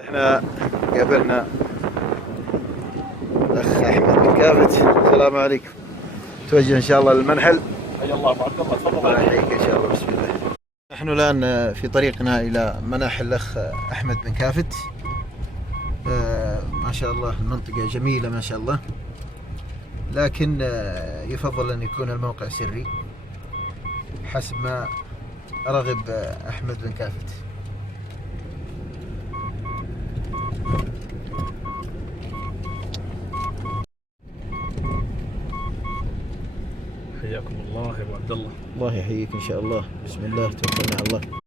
احنا قابلنا الاخ احمد بن كافت. السلام عليكم. توجه ان شاء الله للمنحل. حيا الله ابو عبد الله، تفضل. الله يحييك ان شاء الله. بسم الله. نحن الان في طريقنا الى مناحل الاخ احمد بن كافت. ما شاء الله المنطقة جميلة ما شاء الله، لكن يفضل أن يكون الموقع سري حسب ما رغب أحمد بن كافت. حياكم الله يا ابو عبد الله. الله يحييك ان شاء الله. بسم الله، توكلنا على الله.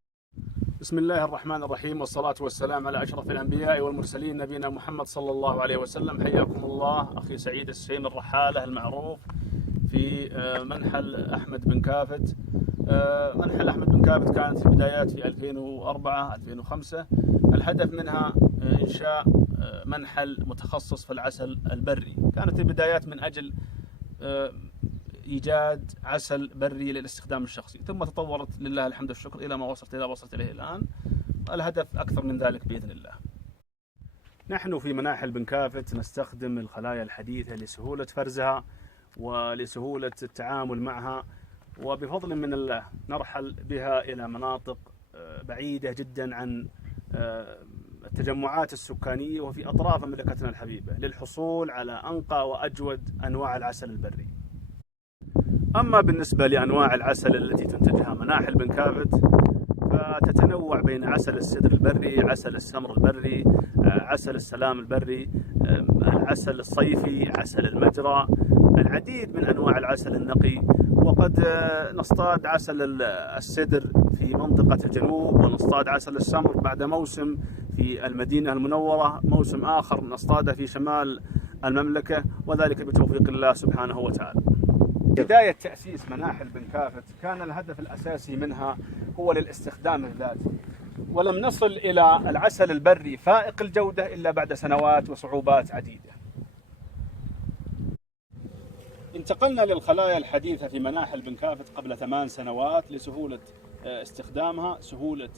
بسم الله الرحمن الرحيم، والصلاة والسلام على أشرف الأنبياء والمرسلين نبينا محمد صلى الله عليه وسلم. حياكم الله أخي سعيد السهيمي الرحالة المعروف في منحل أحمد بن كافت. منحل أحمد بن كافت كانت في بدايات في 2004-2005. الهدف منها إنشاء منحل متخصص في العسل البري. كانت البدايات من أجل إيجاد عسل بري للاستخدام الشخصي، ثم تطورت لله الحمد والشكر إلى ما وصلت إليه الآن. الهدف أكثر من ذلك بإذن الله. نحن في مناحل بن كافت نستخدم الخلايا الحديثة لسهولة فرزها ولسهولة التعامل معها، وبفضل من الله نرحل بها إلى مناطق بعيدة جدا عن التجمعات السكانية وفي أطراف مملكتنا الحبيبة للحصول على أنقى وأجود أنواع العسل البري. أما بالنسبة لأنواع العسل التي تنتجها مناحل بن كافت فتتنوع بين عسل السدر البري، عسل السمر البري، عسل السلام البري، العسل الصيفي، عسل المجرى، العديد من أنواع العسل النقي. وقد نصطاد عسل السدر في منطقة الجنوب، ونصطاد عسل السمر بعد موسم في المدينة المنورة، موسم آخر نصطاده في شمال المملكة، وذلك بتوفيق الله سبحانه وتعالى. بداية تأسيس مناحل بن كافت كان الهدف الأساسي منها هو للاستخدام الذاتي، ولم نصل إلى العسل البري فائق الجودة إلا بعد سنوات وصعوبات عديدة. انتقلنا للخلايا الحديثة في مناحل بن كافت قبل 8 سنوات لسهولة استخدامها، سهولة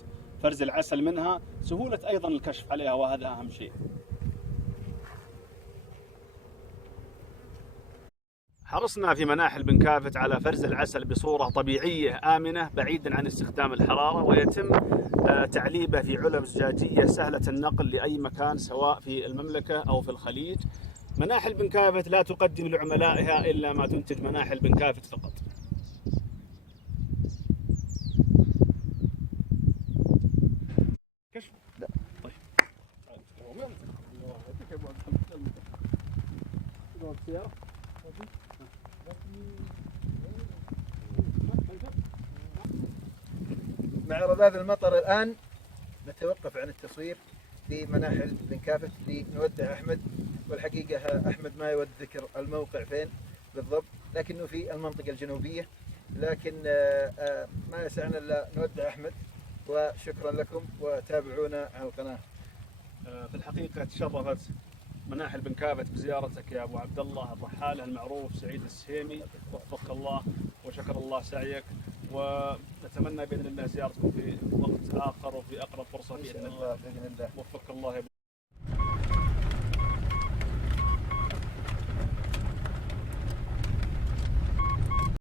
فرز العسل منها، سهولة أيضا الكشف عليها، وهذا أهم شيء. حرصنا في مناحل بن كافت على فرز العسل بصورة طبيعية آمنة بعيدا عن استخدام الحرارة، ويتم تعليبه في علب زجاجية سهلة النقل لأي مكان سواء في المملكة أو في الخليج. مناحل بن كافت لا تقدم لعملائها إلا ما تنتج مناحل بن كافت فقط. كشف؟ لا. طيب. مع رذاذ المطر الآن نتوقف عن التصوير في مناحل بن كافت لنودع أحمد. والحقيقة أحمد ما يود ذكر الموقع فين بالضبط، لكنه في المنطقة الجنوبية، لكن ما يسعنا إلا نودع أحمد. وشكرا لكم، وتابعونا على القناة. في الحقيقة تشرفت مناحل بن كافت بزيارتك يا أبو عبد الله الرحالة المعروف سعيد السهيمي، وفقك الله وشكر الله سعيك، ونتمنى بإذن الله زيارتكم في وقت آخر وفي أقرب فرصة بإذن الله. بإذن الله. وفقك الله يا